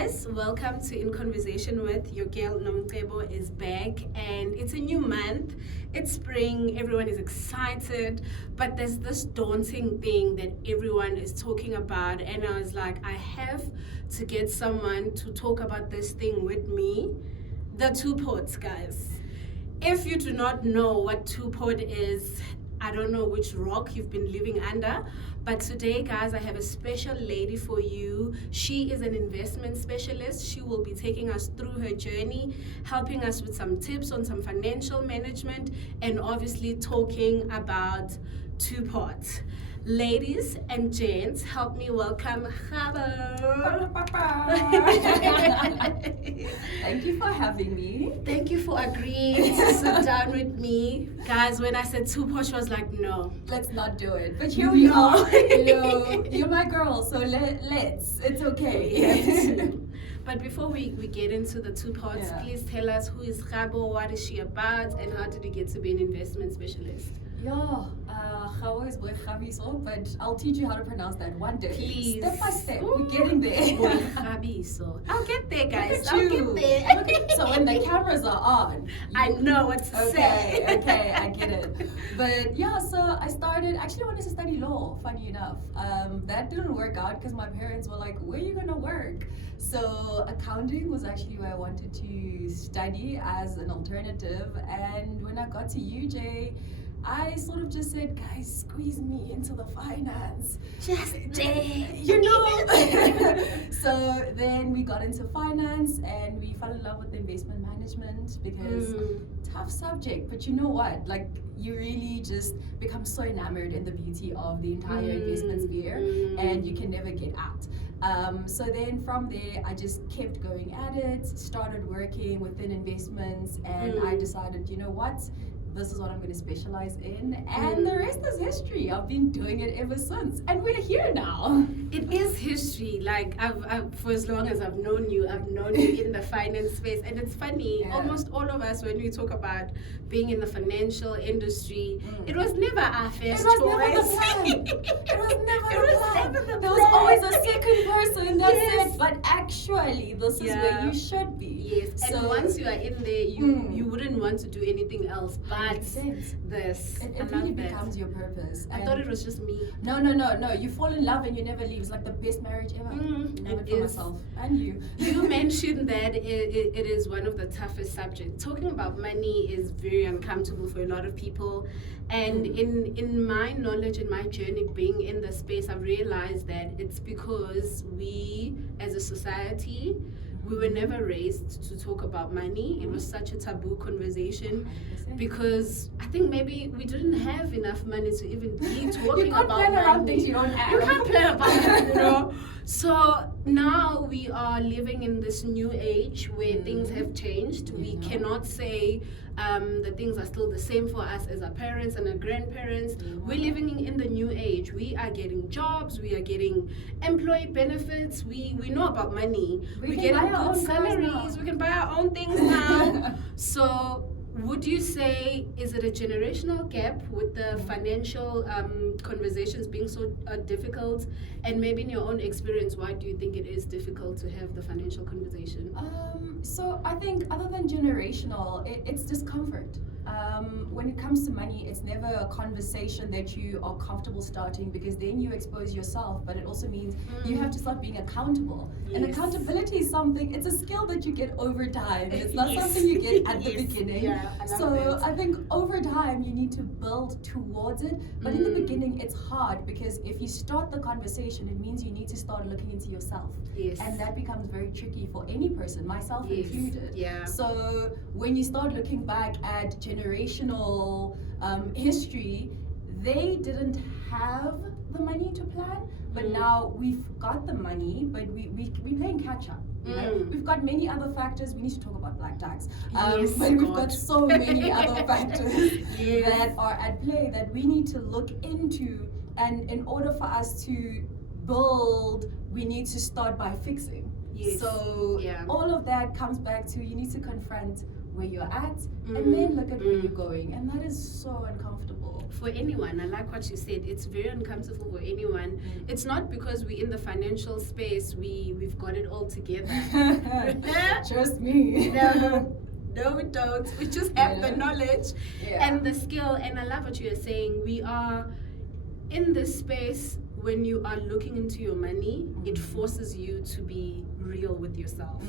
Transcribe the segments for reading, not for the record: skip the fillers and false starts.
guys, welcome to In Conversation with your girl Kgabo is back, and it's a new month. It's spring, everyone is excited, but there's this daunting thing that everyone is talking about, and I was like, I have to get someone to talk about this thing with me. The two pots, guys. If you do not know what two pot is, I don't know which rock you've been living under, but today, guys, I have a special lady for you. She is an investment specialist. She will be taking us through her journey, helping us with some tips on some financial management, and obviously talking about two pot. Ladies and gents, help me welcome Kgabo. Thank you for having me. Thank you for agreeing to sit down with me. Guys, when I said two pot, she was like, no. Let's not do it. But here we are. You're my girl, so let's. It's okay. But before we get into the two pots, please tell us who is Kgabo, what is she about, and how did you get to be an investment specialist? Kgabo is boy Kgabiso, but I'll teach you how to pronounce that one day. Please. Step by step. We're getting there. Boy Kgabiso. I'll get there, guys. Look I'll at you. get there. So when the cameras are on, I know what to say. Okay, I get it. But yeah, so I actually wanted to study law, funny enough. That didn't work out because my parents were like, where are you going to work? So accounting was actually where I wanted to study as an alternative. And when I got to UJ, I sort of just said, guys, squeeze me into the finance. Just So then we got into finance and we fell in love with investment management because tough subject. But you know what? Like, you really just become so enamored in the beauty of the entire investment sphere and you can never get out. So then from there, I just kept going at it, started working within investments, and I decided, you know what? This is what I'm going to specialize in, and the rest is history. I've been doing it ever since, and we're here now. It is history. Like I've for as long as I've known you in the finance space, and it's funny. Yeah. Almost all of us, when we talk about being in the financial industry, it was never our first choice. Never the plan. It was never the plan. Never the There was plan. always a second person that Yes. said, but actually, this is where you should be. Yes, and So once you are in there, you wouldn't want to do anything else but sense. this. It I really love that. becomes your purpose. I thought it was just me. No. You fall in love and you never leave. It's like the best marriage ever. Love it it for is. myself and you. You mentioned that it is one of the toughest subjects. Talking about money is very uncomfortable for a lot of people. And in my knowledge, in my journey being in the space, I've realized that it's because we as a society, we were never raised to talk about money. It was such a taboo conversation 100%. because I think maybe we didn't have enough money to even be talking You can't about plan money. around things you don't have. You can't plan about it, you know. So now we are living in this new age where things have changed. We cannot say that things are still the same for us as our parents and our grandparents. We're living in the new age. We are getting jobs. We are getting employee benefits. We know about money. We're can getting buy our good own cars salaries. now. We can buy our own things now. So would you say, is it a generational gap with the financial conversations being so difficult? And maybe in your own experience, why do you think it is difficult to have the financial conversation? So I think other than generational, it's discomfort. When it comes to money, it's never a conversation that you are comfortable starting because then you expose yourself, but it also means you have to start being accountable. And Yes. accountability is something, it's a skill that you get over time. It's not something you get at the beginning. Yeah, I love So that. I think over time you need to build towards it. But in the beginning it's hard because if you start the conversation, it means you need to start looking into yourself. Yes. And that becomes very tricky for any person, myself Yes. included. Yeah. So when you start looking back at generational history, they didn't have the money to plan, but now we've got the money, but we're playing catch up. You know? We've got many other factors. We need to talk about black tax. Yes, but we've God. got so many other factors Yes. that are at play that we need to look into. And in order for us to build, we need to start by fixing. Yes. So Yeah. all of that comes back to you need to confront where you're at, and then look at where you're going, and that is so uncomfortable. For anyone, I like what you said. It's very uncomfortable for anyone. It's not because we're in the financial space, we've got it all together. Trust me. No, we don't. We just have the knowledge and the skill. And I love what you're saying. We are in this space. When you are looking into your money, it forces you to be real with yourself.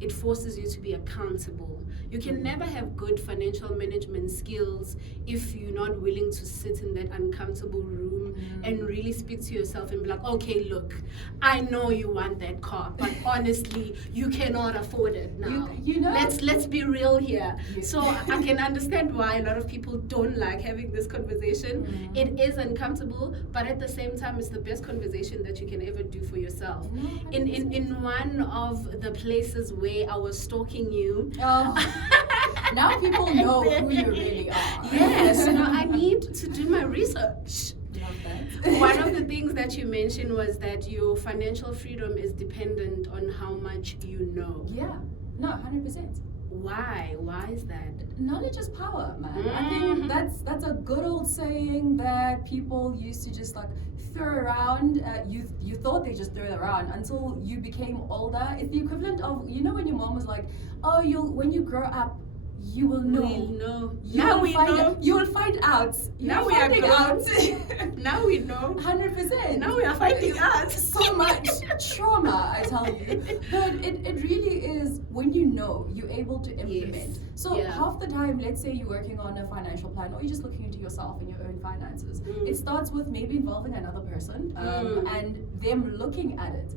It forces you to be accountable. You can never have good financial management skills if you're not willing to sit in that uncomfortable room and really speak to yourself and be like, okay, look, I know you want that car, but honestly, you cannot afford it now. You know, let's be real here. So I can understand why a lot of people don't like having this conversation. It is uncomfortable, but at the same time, it's the best conversation that you can ever do for yourself. In one of the places where I was stalking you. Now people know who you really are. Yes, I need to do my research. Love that. One of the things that you mentioned was that your financial freedom is dependent on how much you know. Yeah, no, 100%. Why? Why is that? Knowledge is power, man. I think that's a good old saying that people used to just like throw around. You thought they just threw it around until you became older. It's the equivalent of, you know, when your mom was like, oh, when you grow up, you will know. We'll know. You will find out. Now we are out. Now we know. 100%. Now we are finding out. So much trauma, I tell you. But it really is, when you know, you're able to implement. Yes. So half the time, let's say you're working on a financial plan, or you're just looking into yourself and your own finances. It starts with maybe involving another person and them looking at it.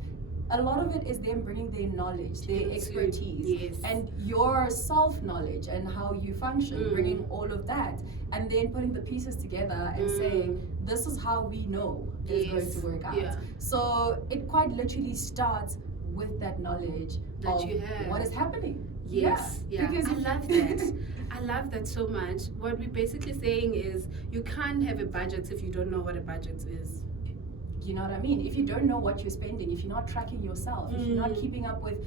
A lot of it is them bringing their knowledge, their expertise, and your self-knowledge and how you function, bringing all of that, and then putting the pieces together and saying, this is how we know it's going to work out. So it quite literally starts with that knowledge that of you have. What is happening. Because I love that. I love that so much. What we're basically saying is, you can't have a budget if you don't know what a budget is. You know what I mean? If you don't know what you're spending, if you're not tracking yourself, if you're not keeping up with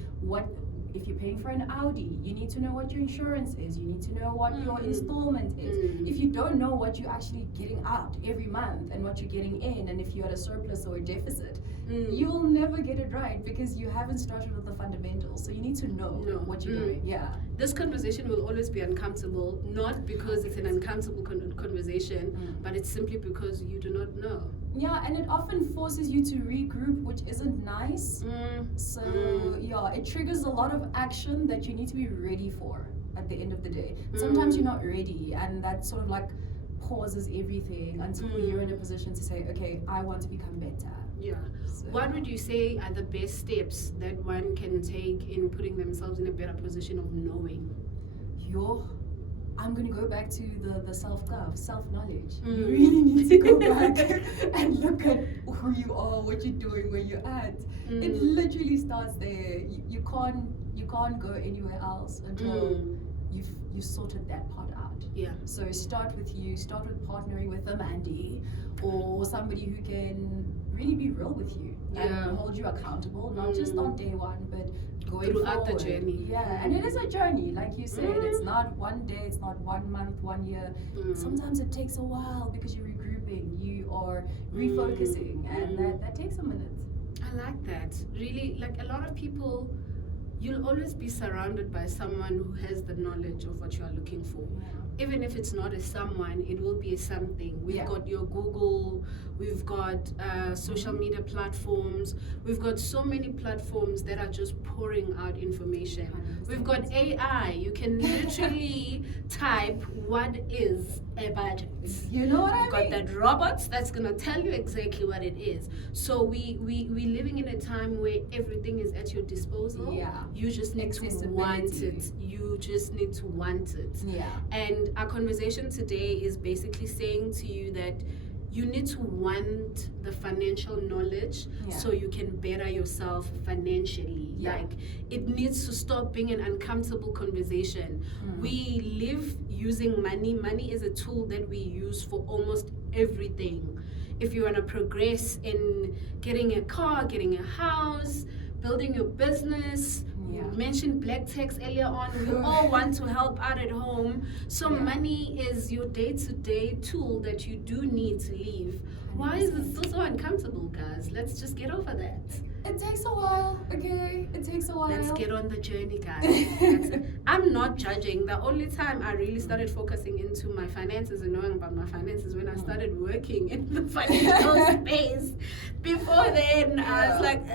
if you're paying for an Audi, you need to know what your insurance is, you need to know what your installment is. If you don't know what you're actually getting out every month and what you're getting in, and if you're at a surplus or a deficit, you will never get it right because you haven't started with the fundamentals. So you need to know what you're doing. Yeah. This conversation will always be uncomfortable, not because it's an uncomfortable conversation, but it's simply because you do not know. Yeah, and it often forces you to regroup, which isn't nice. So yeah, it triggers a lot of action that you need to be ready for at the end of the day. Sometimes you're not ready, and that sort of like pauses everything until you're in a position to say, okay, I want to become better. Yeah. So, what would you say are the best steps that one can take in putting themselves in a better position of knowing? I'm going to go back to the self-knowledge. You really need to go back and look at who you are, what you're doing, where you're at. It literally starts there. You can't go anywhere else until you've sorted that part out. Yeah. So start with partnering with a Mandy or somebody who can really be real with you and hold you accountable, not just on day one, but going throughout forward. the journey. Yeah, and it is a journey, like you said. It's not one day, it's not 1 month, 1 year. Sometimes it takes a while because you're regrouping, you are refocusing, and that takes a minute. I like that. Really, like a lot of people, you'll always be surrounded by someone who has the knowledge of what you are looking for. Even if it's not a someone, it will be a something. We've got your Google, we've got social media platforms, we've got so many platforms that are just pouring out information. 100%. We've got AI. You can literally type, what is a budget? You know what I mean? We've got that robot that's going to tell you exactly what it is. So we living in a time where everything is at your disposal. Yeah. You just need to want it. You just need to want it. Yeah. And our conversation today is basically saying to you that you need to want the financial knowledge so you can better yourself financially. Like, it needs to stop being an uncomfortable conversation. We live using money. Money is a tool that we use for almost everything. If you want to progress in getting a car, getting a house, building your business. Yeah. You mentioned black tax earlier on. We all want to help out at home. So money is your day-to-day tool that you do need to live. Why is it still so uncomfortable, guys? Let's just get over that. It takes a while, okay? It takes a while. Let's get on the journey, guys. I'm not judging. The only time I really started focusing into my finances and knowing about my finances when I started working in the financial space. Before then, I was like,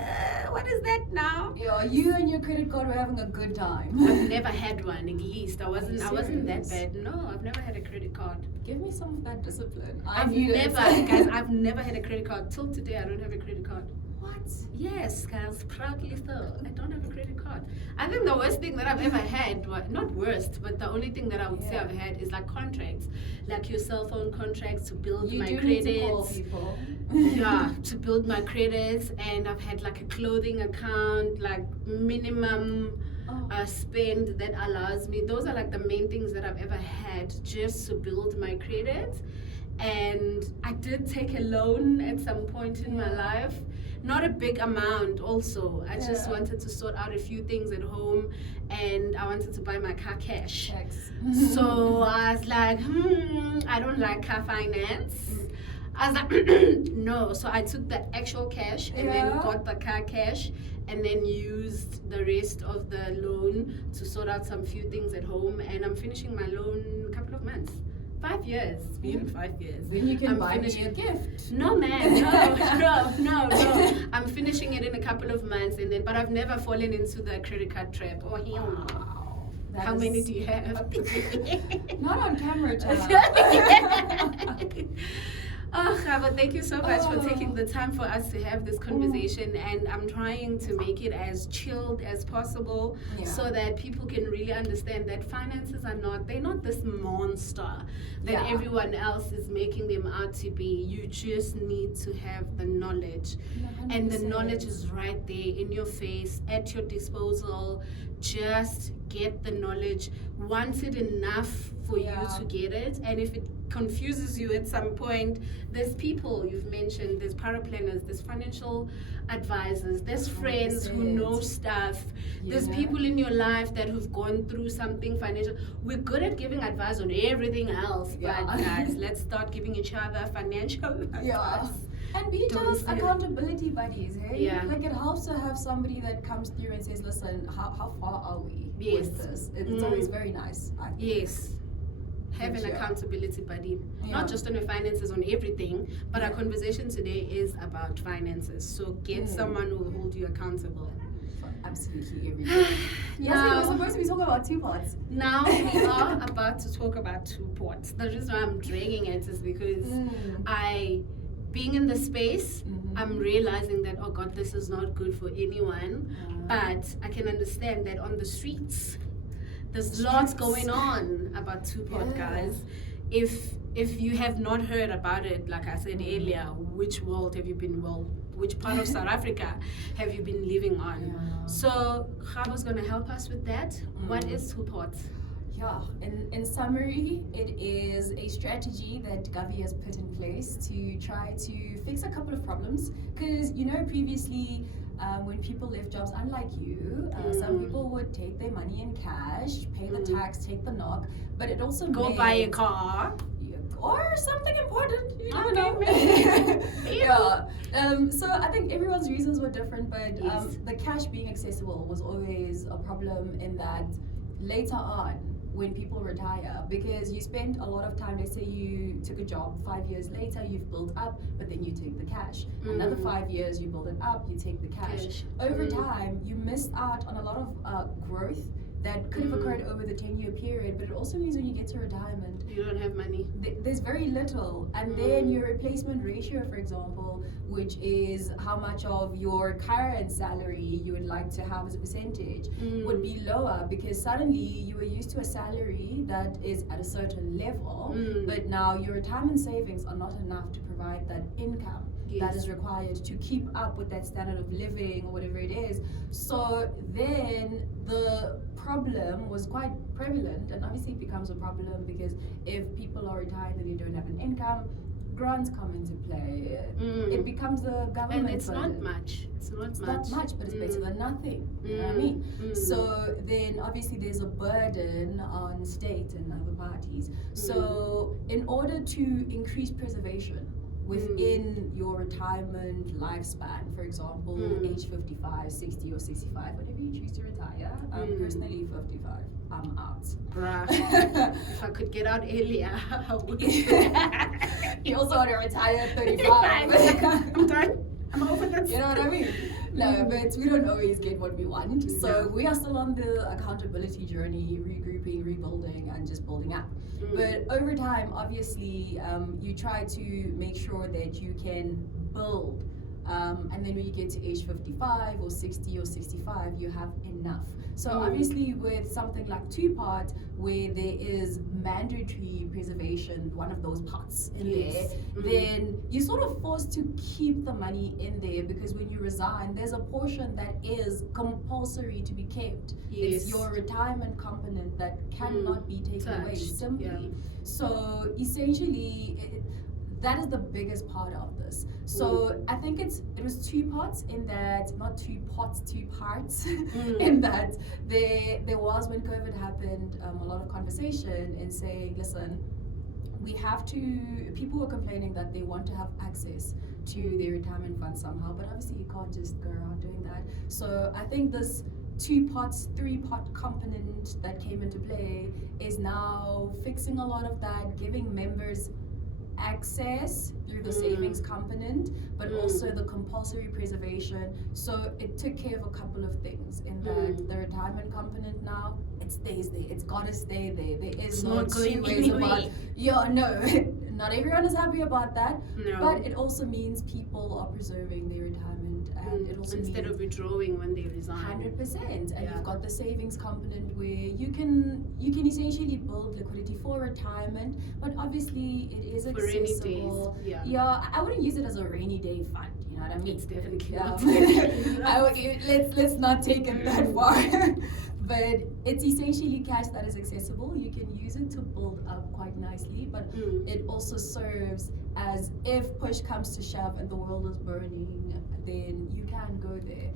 what is that now? Yeah, you and your credit card were having a good time. I've never had one, at least. I wasn't that bad. No, I've never had a credit card. Give me some of that discipline. I've never had a credit card. Till today, I don't have a credit card. What? Yes, guys, proudly so. I don't have a credit card. I think the worst thing that I've ever had, not worst, but the only thing that I would say I've had is like contracts, like your cell phone contracts to build my credits. Need to call people. Yeah, to build my credits, and I've had like a clothing account, like minimum spend that allows me. Those are like the main things that I've ever had just to build my credit. And I did take a loan at some point in my life. Not a big amount also. I just wanted to sort out a few things at home, and I wanted to buy my car cash. So I was like, I don't like car finance. I was like, no. So I took the actual cash and then got the car cash and then used the rest of the loan to sort out some few things at home. And I'm finishing my loan in a couple of months. 5 years. It's been 5 years. Then you can buy me a gift. No, man. No. I'm finishing it in a couple of months, and then. But I've never fallen into the credit card trap. Oh, hell no. That How many do you have? Not on camera, child. Oh, Kgabo, thank you so much for taking the time for us to have this conversation, and I'm trying to make it as chilled as possible so that people can really understand that finances they're not this monster that everyone else is making them out to be. You just need to have the knowledge, 100%. and the knowledge is right there in your face, at your disposal. Just get the knowledge. Want it enough for you to get it, and if it confuses you at some point, there's people you've mentioned, there's paraplanners, there's financial advisors, there's friends who know stuff, there's people in your life that who've gone through something financial. We're good at giving advice on everything else, but guys, let's start giving each other financial advice. And be just accountability buddies, hey? Yeah. Like it helps to have somebody that comes through and says, listen, how far are we with this? It's always very nice. Yes. Have an accountability buddy, not just on your finances, on everything, but our conversation today is about finances. So get someone who will hold you accountable. For absolutely everything. We're supposed to be talking about 2 parts. Now we are about to talk about 2 parts. The reason why I'm dragging it is because being in the space, I'm realizing that, oh God, this is not good for anyone. But I can understand that on the streets, there's lots going on about 2 Pot, guys. If you have not heard about it, like I said earlier, which world have you been, which part of South Africa have you been living on? So Kgabo's going to help us with that. What is 2 Pot? Yeah, in summary, it is a strategy that Gavi has put in place to try to fix a couple of problems. Because, previously, when people left jobs, unlike you, some people would take their money in cash, pay the tax, take the knock, but it also go buy a car. Or something important, you never know. So I think everyone's reasons were different, but the cash being accessible was always a problem in that later on, when people retire, because you spend a lot of time, let's say you took a job, 5 years later you've built up, but then you take the cash. Another 5 years you build it up, you take the cash. Over time you missed out on a lot of growth that could have occurred over the 10-year period, but it also means when you get to retirement, you don't have money. There's very little, and then your replacement ratio, for example, which is how much of your current salary you would like to have as a percentage, would be lower, because suddenly you were used to a salary that is at a certain level, but now your retirement savings are not enough to provide that income that is required to keep up with that standard of living or whatever it is. So then the problem was quite prevalent, and obviously it becomes a problem because if people are retired and they don't have an income, grants come into play. It becomes a government And it's burden. not much. It's not It's much. not much, but it's better than nothing. You know what I mean? So then obviously there's a burden on state and other parties. So in order to increase preservation within your retirement lifespan, for example, age 55, 60 or 65, whenever you choose to retire, personally 55, I'm out. Bruh. If I could get out earlier, I would. You also want to retire at 35. I'm done. I'm over this. You know what I mean? No, but we don't always get what we want. So we are still on the accountability journey, regrouping, rebuilding, and just building up. But over time, obviously, you try to make sure that you can build. And then when you get to age 55 or 60 or 65, you have enough. So obviously with something like two-part, where there is mandatory preservation, one of those pots in there, then you're sort of forced to keep the money in there, because when you resign, there's a portion that is compulsory to be kept. It's your retirement component that cannot be taken away simply. So essentially, that is the biggest part of this. So I think it was two parts in that, not two pots, two parts, in that there was, when COVID happened, a lot of conversation in saying, listen, we have to, people were complaining that they want to have access to their retirement fund somehow, but obviously you can't just go around doing that. So I think this two pots, three-pot component that came into play is now fixing a lot of that, giving members access through the savings component, but also the compulsory preservation. So it took care of a couple of things in that the retirement component now, it stays there. It's got to stay there. There is no two ways about it. Yeah, no, not everyone is happy about that. No. But it also means people are preserving their retirement, and it also instead means of withdrawing when they resign. 100%, and you've got the savings component where you can essentially build liquidity for retirement, but obviously it is For rainy accessible. days. Yeah, I wouldn't use it as a rainy day fund. You know what I mean? It's definitely not. Let's not take it that far. But it's essentially cash that is accessible. You can use it to build up quite nicely, but it also serves as, if push comes to shove and the world is burning, then you can go there.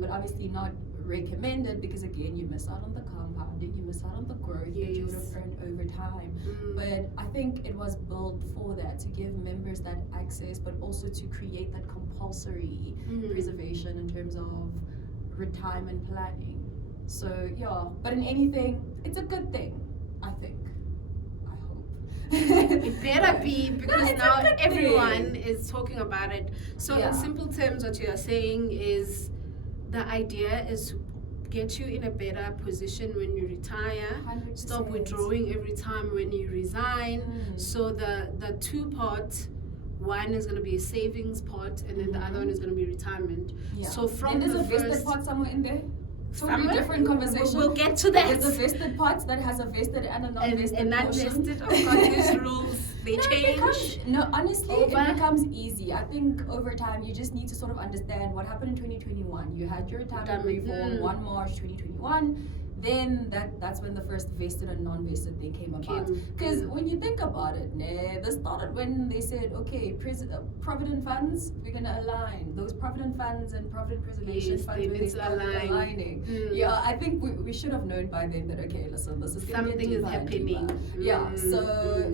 But obviously not recommended, because again, you miss out on the compounding, you miss out on the growth that you would have earned over time. But I think it was built for that, to give members that access, but also to create that compulsory preservation in terms of retirement planning. So yeah, but in anything, it's a good thing, I think. I hope. It better be, because it's a now good everyone thing. is talking about it. So Yeah. in simple terms, what you are saying is the idea is to get you in a better position when you retire. 100%. Stop withdrawing every time when you resign. So the two part, one is going to be a savings pot, and then the other one is going to be retirement. Yeah. So from and there's the a vested first, pot somewhere in there. Totally somewhere, different conversation. We'll get to that. There's a vested pot that has a vested and a non-vested and portion. non-vested, oh God, these rules, they No, it change. becomes, no, honestly, Over. it becomes easy. I think over time, you just need to sort of understand what happened in 2021. You had your retirement reform, 1 March 2021. Then that's when the first vested and non-vested thing came about. Because when you think about it, this started when they said, okay, provident funds, we're going to align. Those provident funds and provident preservation funds, they when need they to started align. aligning. Yeah, I think we should have known by then that, okay, listen, this is going to Something be is happening. Yeah, so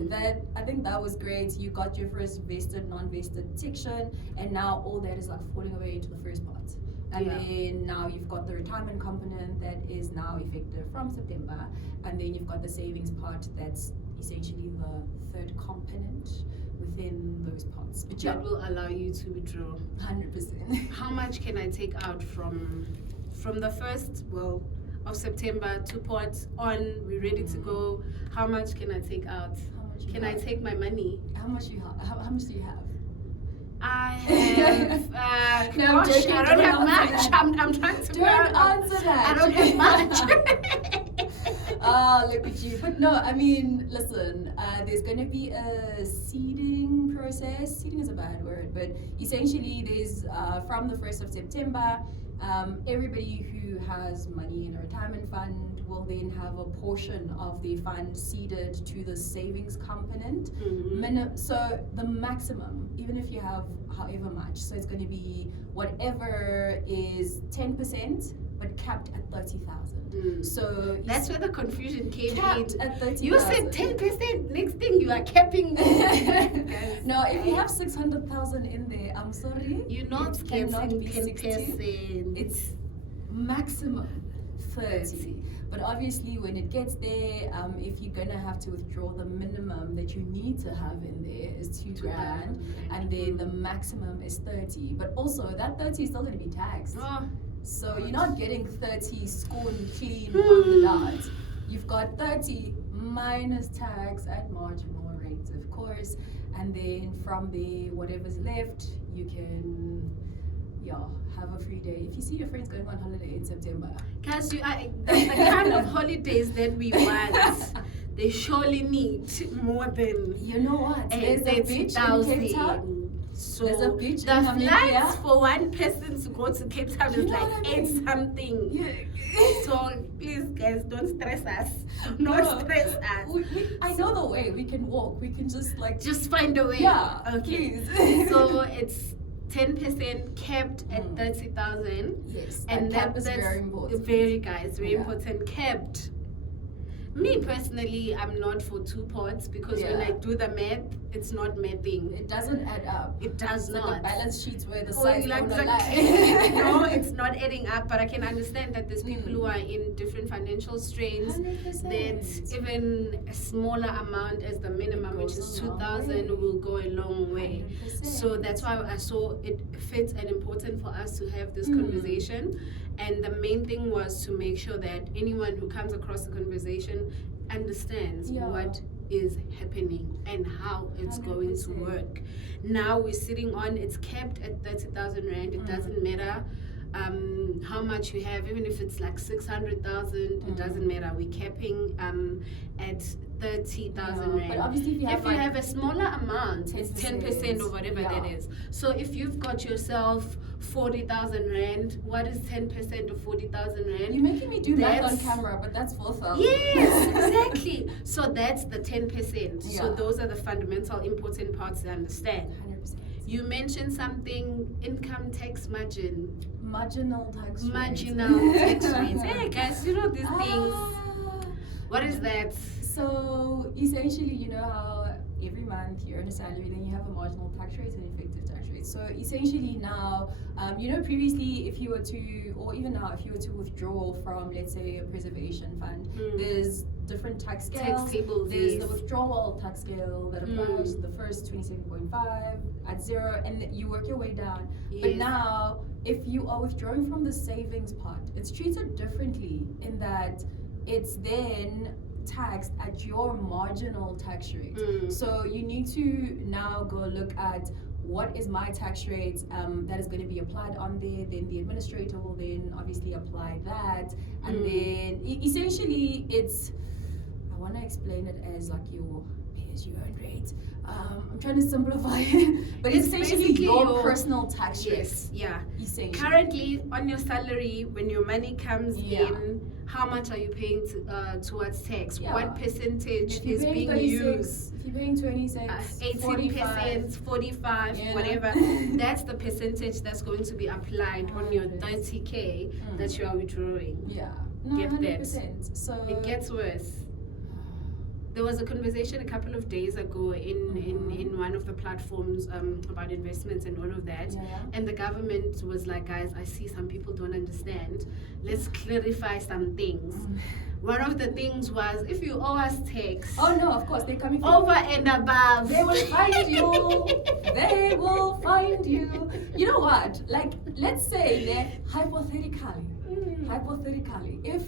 that, I think that was great. You got your first vested, non-vested section, and now all that is like falling away into the first part. And then now you've got the retirement component that is now effective from September, and then you've got the savings part that's essentially the third component within those parts. But That will allow you to withdraw. 100%. How much can I take out from the first, of September, 2 pots on, we're ready to go. How much can I take out? How much you Can have? I take my money? How much you have? How much do you have? I have, No, I'm joking. I don't have Don't much. answer that. I'm trying to Don't answer that. I don't have much. Look at you. But no, I mean, listen, there's going to be a seeding process. Seeding is a bad word, but essentially there's, from the 1st of September, Everybody who has money in a retirement fund will then have a portion of the fund seeded to the savings component. So the maximum, even if you have however much, so it's going to be whatever is 10%, but capped at 30,000. So that's where the confusion came capped in. at 30,000. You said 10%. Next thing you are capping. No, if you have 600,000 in there, I'm sorry. You're not it getting cannot be 10%. It's maximum 30. But obviously, when it gets there, if you're gonna have to withdraw, the minimum that you need to have in there is 2 grand, and then the maximum is 30. But also, that 30 is still gonna be taxed. Oh. So you're not getting 30 scorn clean on the dot. You've got 30 minus tax at marginal rates, of course, and then from there, whatever's left, you can, have a free day. If you see your friends going on holiday in September, Because the kind of holidays that we want, they surely need more than you know what? There's a beach in Cape Town. So There's a beach the in Namibia. flights for one person to go to Cape Town is You know like what I 8 mean? something. Yeah. So please guys, don't stress us. Don't stress us. I know the way. We can walk. We can just Just find a way. Yeah, Okay. please. So it's 10% kept at 30,000. Yes, And cap that's is very important. very Yeah. important. Kept. Me personally, I'm not for 2 pots because when Yeah. I do the math, it's not mathing. It doesn't add up. It does It's like not. a balance sheet where the Oh, sides like don't the- align. no, it's not adding up. But I can understand that there's people who are in different financial strains. 100%. That even a smaller amount as the minimum, which is Goes a long 2,000, way. will go a long way. 100%. So that's why I saw it fit and important for us to have this Mm. conversation. And the main thing was to make sure that anyone who comes across the conversation understands Yeah. what is happening and how it's going to 100%. work. Now we're sitting on, it's capped at 30,000 Rand. It doesn't matter how much you have, even if it's like 600,000, it doesn't matter. We're capping at 30,000 Yeah, Rand. but obviously if you have, like, a smaller amount, it's 10% or whatever that yeah. is. So if you've got yourself 40,000 Rand, what is 10% of 40,000 Rand? You're making me do math on That's- camera, but that's 4,000. Yes, exactly. So that's the 10%. So Yeah. those are the fundamental important parts to understand. 100%. You mentioned something, income tax margin, Marginal tax rate. marginal tax rates. Hey guys, you know these things. Ah. What is that? So essentially, you know how every month you earn a salary, then you have a marginal tax rate and effective tax rate. So essentially now, previously if you were to, or even now if you were to withdraw from, let's say, a preservation fund, there's different tax scales. Tax tables, There's yes. the withdrawal tax scale that applies to the first 27.5 at 0, and you work your way down. But Yes. now, if you are withdrawing from the savings pot, it's treated differently in that it's then taxed at your marginal tax rate. So you need to now go look at what is my tax rate that is going to be applied on there. Then the administrator will then obviously apply that, and then essentially it's, I want to explain it as like your pay-as-you-earn rate. I'm trying to simplify it, but it's essentially basically your personal tax rate. Yes, yeah. Essentially. Currently, on your salary, when your money comes Yeah. in, how much are you paying towards tax? Yeah. What percentage If you're is paying being 36, used? if you're paying 26, 18%, 45, Yeah. whatever. That's the percentage that's going to be applied on your 30K that you are withdrawing. Yeah, no, Get that. 100%. So It gets worse. There was a conversation a couple of days ago in one of the platforms about investments and all of that. Yeah. And the government was like, guys, I see some people don't understand. Let's clarify some things. One of the things was, if you owe us tax, Oh no, of course they're coming for over and above, They will find you. They will find you. You know what? Like, let's say that hypothetically, if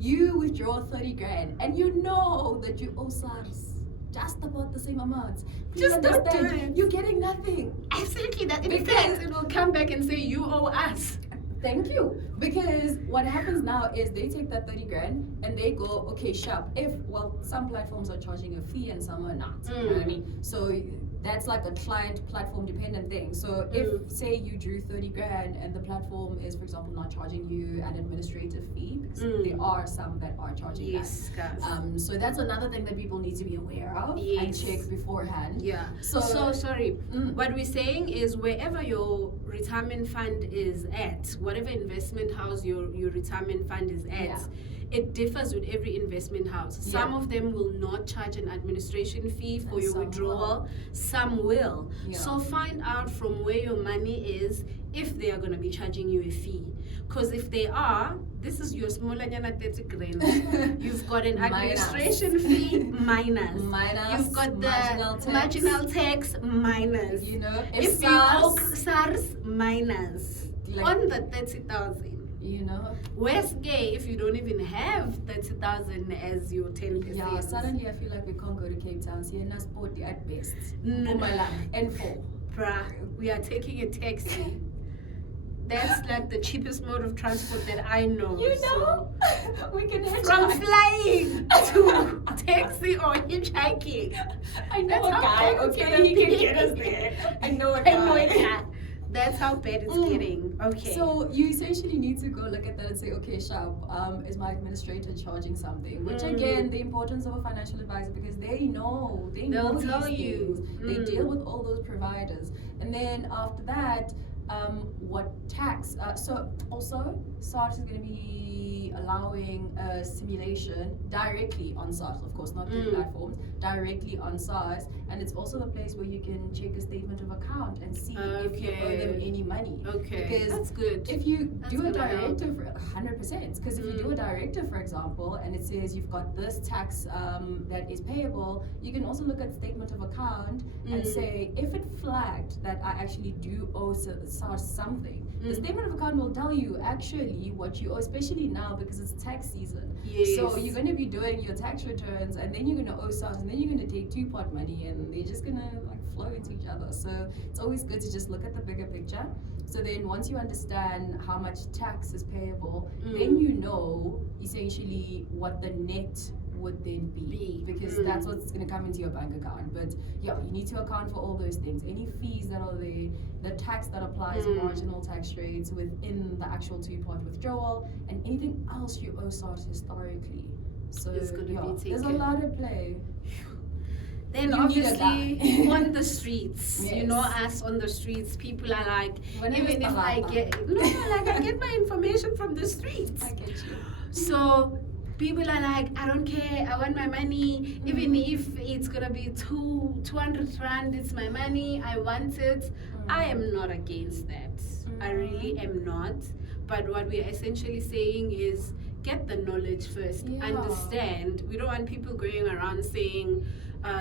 you withdraw 30 grand and you know that you owe SARS just about the same amount, please Just don't do understand, it. you're getting nothing. absolutely that. In Because- fact, it will come back and say, you owe us. Thank you. Because what happens now is they take that 30 grand and they go, okay, sharp. If, well, some platforms are charging a fee and some are not. You know what I mean? So that's like a client platform dependent thing. So if say you drew 30 grand and the platform is, for example, not charging you an administrative fee, because there are some that are charging Yes, that. guys. So that's another thing that people need to be aware of and Yes. check beforehand. Yeah. So sorry. What we're saying is wherever your retirement fund is at, whatever investment house your retirement fund is at, it differs with every investment house. Some of them will not charge an administration fee for your withdrawal. Some will. So find out from where your money is if they are going to be charging you a fee. Because if they are, this is your smaller than 30 grand. You've got an administration fee minus. You've got the marginal tax minus. You know, if you owe SARS minus on the 30,000. You know, Where's gay if you don't even have 30,000 as your 10%? Yeah, suddenly I feel like we can't go to Cape Town. See, and sport at best. No. N4. Bruh, we are taking a taxi. That's like the cheapest mode of transport that I know. You know, we can hitchhike. From flying to taxi or hitchhiking. I know That's a how guy. bad it's Okay, gonna he can be. get us there. I know a I know guy. it. That's how bad it's getting. Okay. So you essentially need to go look at that and say, okay, Sharp, is my administrator charging something? Which again, the importance of a financial advisor, because they'll tell these you. things. They deal with all those providers, and then after that, what tax? So also, SARS is going to be allowing a simulation directly on SARS, of course, not through platforms, directly on SARS, and it's also the place where you can check a statement of account and see if you owe them any money. Okay, because that's good. If you do a gonna help. directive, 100%, because if you do a directive, for example, and it says you've got this tax that is payable, you can also look at statement of account and say, if it flagged that I actually do owe SARS something, the statement of account will tell you actually what you owe, especially now because it's tax season. Yes. So you're going to be doing your tax returns, and then you're going to owe SARS, and then you're going to take two-pot money, and they're just going to like flow into each other. So it's always good to just look at the bigger picture. So then once you understand how much tax is payable, then you know essentially what the net would then be, because that's what's going to come into your bank account. But yeah, you need to account for all those things, any fees that are there, the tax that applies, marginal tax rates within the actual two-part withdrawal, and anything else you owe SARS historically. So It's gonna be there's a taken. lot at play. Then You need a obviously on the streets, you Yes. know, us on the streets, people are like, Whenever even it's if I Malapa. I get my information from the streets. I get you. So people are like, I don't care, I want my money, even if it's gonna be 200 rand, it's my money, I want it. I am not against that. I really am not. But what we're essentially saying is get the knowledge first. Yeah. Understand. We don't want people going around saying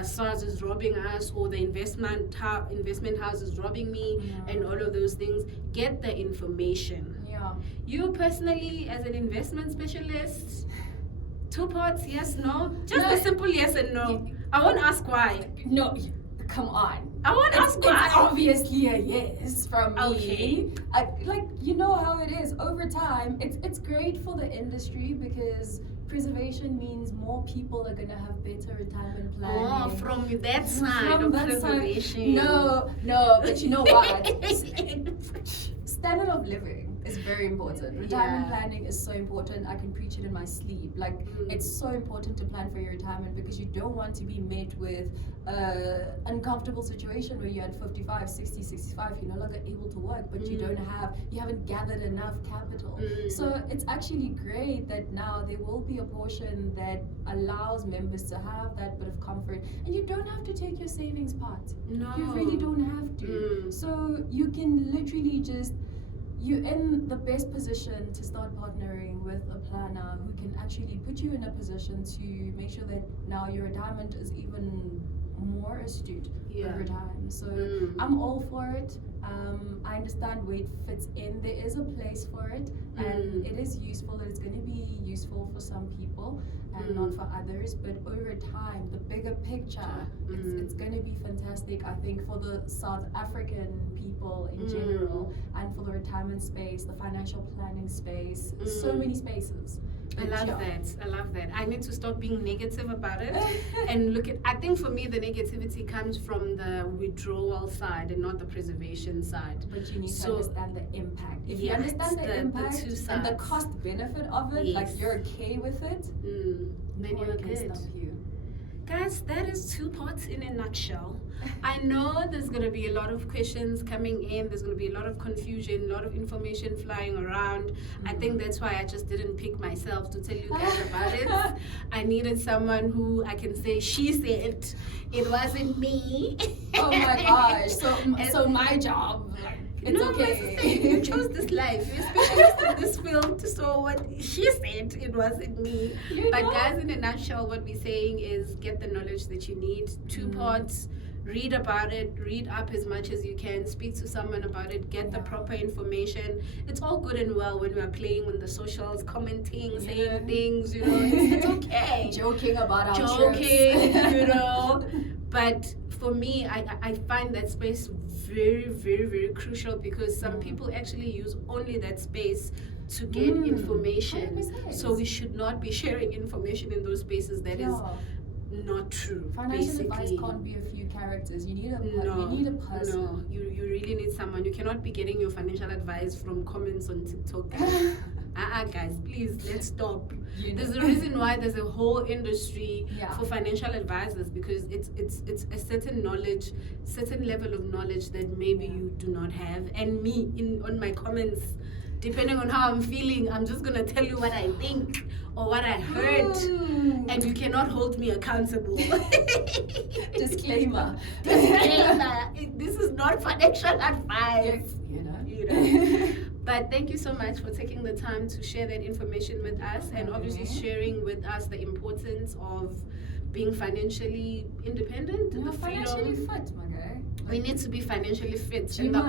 SARS is robbing us, or the investment house is robbing me, and all of those things. Get the information. Yeah. You personally, as an investment specialist, 2 parts, yes, no? Just a simple yes and no. I won't ask why. No, come on. I won't ask It's why. obviously a yes from me. Okay. Like, you know how it is over time. It's great for the industry because preservation means more people are gonna have better retirement planning. Oh, from that side From of that side. preservation. No, but you know what? Standard of living is very important. Retirement planning is so important. I can preach it in my sleep. Like, it's so important to plan for your retirement because you don't want to be met with an uncomfortable situation where you're at 55, 60, 65, you're no longer able to work, but you haven't gathered enough capital. So it's actually great that now there will be a portion that allows members to have that bit of comfort, and you don't have to take your savings part. No. You really don't have to. So you can literally just, you're in the best position to start partnering with a planner who can actually put you in a position to make sure that now your retirement is even more astute over time. So I'm all for it. I understand where it fits in. There is a place for it, and it is useful. It's going to be useful for some people and not for others. But over time, the bigger picture, it's going to be fantastic, I think, for the South African people in general, and for the retirement space, the financial planning space, so many spaces. I love that. I need to stop being negative about it and look at, I think for me, the negativity comes from the withdrawal side and not the preservation side. But you need to understand the impact. If you Yeah, understand the impact two and the sides. cost benefit of it, like Yes. you're okay with it, Then no you're one can good. stop you. Guys, that is two pots in a nutshell. I know there's going to be a lot of questions coming in. There's going to be a lot of confusion, a lot of information flying around. I think that's why I just didn't pick myself to tell you guys about it. I needed someone who I can say, she said, it wasn't me. Oh my gosh. So my job, it's no, okay. my sister, you chose this life. You're a specialist in this field. So what she said, it wasn't me. But guys, in a nutshell, what we're saying is get the knowledge that you need. Two pots. Read about it, read up as much as you can, speak to someone about it, get the proper information. It's all good and well when we're playing on the socials, commenting, saying things, it's okay. Joking about our trips. But for me, I find that space very, very, very crucial because some people actually use only that space to get information. 100%. So we should not be sharing information in those spaces that is not true. Financial advice can't be a few characters. You need a person. No, you really need someone. You cannot be getting your financial advice from comments on TikTok. Guys, please, let's stop. There's a reason why there's a whole industry for financial advisors because it's a certain knowledge, certain level of knowledge that maybe you do not have. And me, on my comments, depending on how I'm feeling, I'm just gonna tell you what I think or what I heard, and you cannot hold me accountable. Disclaimer. This is not financial advice. But thank you so much for taking the time to share that information with us and obviously sharing with us the importance of being financially independent, the freedom. Financially fit, my guy. We need to be financially fit, and the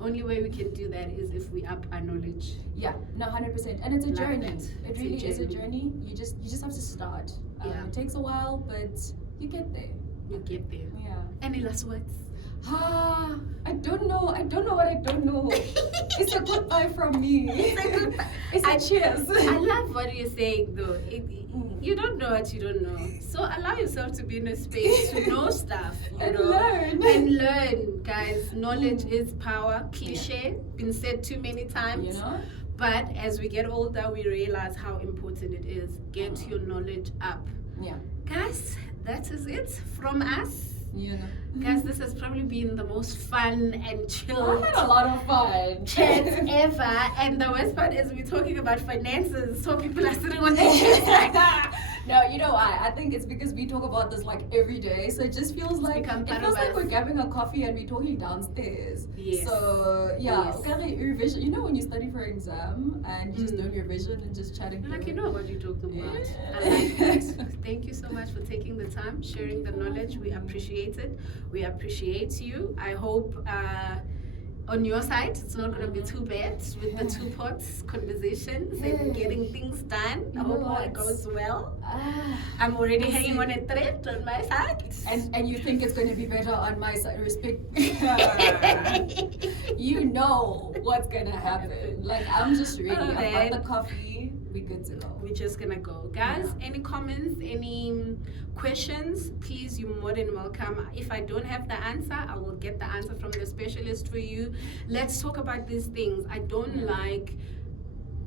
only way we can do that is if we up our knowledge. Yeah, no, 100%. And it's a journey. It really is a journey. You just have to start. It takes a while, but you get there. You get there. Yeah. Any last words? I don't know what I don't know. It's a goodbye from me. It's a goodbye. It's a cheers. I love what you're saying though. You don't know what you don't know. So allow yourself to be in a space to know stuff. And learn. And learn, guys. Knowledge is power. Cliche, been said too many times. But as we get older, we realize how important it is. Get your knowledge up. Yeah. Guys, that is it from us. Guys, this has probably been the most fun and chill. I had a lot of fun. Chat ever. And the worst part is we're talking about finances, so people are sitting on their chairs like that. No, you know why? I think it's because we talk about this like every day, so it just feels like we're grabbing a coffee and we're talking downstairs. Yes. So revision. You know when you study for an exam and you just doing your vision and just chatting. Like you know what you're talking about. I like that. Thank you so much for taking the time, sharing the knowledge. We appreciate it. We appreciate you. I hope on your side it's not going to be too bad with the two pots conversations and getting things done. I hope all goes well. I'm already hanging on a thread on my side. And you think it's going to be better on my side? Respect. You know what's going to happen. Like I'm just ready. I've got the coffee. We're good to go. We're just gonna go. Guys, any comments, any questions, please, you're more than welcome. If I don't have the answer, I will get the answer from the specialist for you. Let's talk about these things. I don't like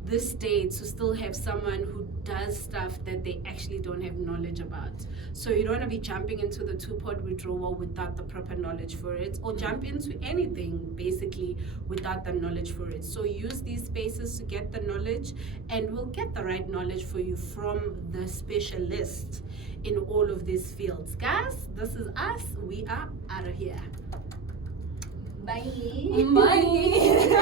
this day to still have someone who does stuff that they actually don't have knowledge about. So you don't want to be jumping into the two-pot withdrawal without the proper knowledge for it, or jump into anything basically without the knowledge for it. So use these spaces to get the knowledge, and we'll get the right knowledge for you from the specialist in all of these fields. Guys, this is us. We are out of here. Bye. Bye.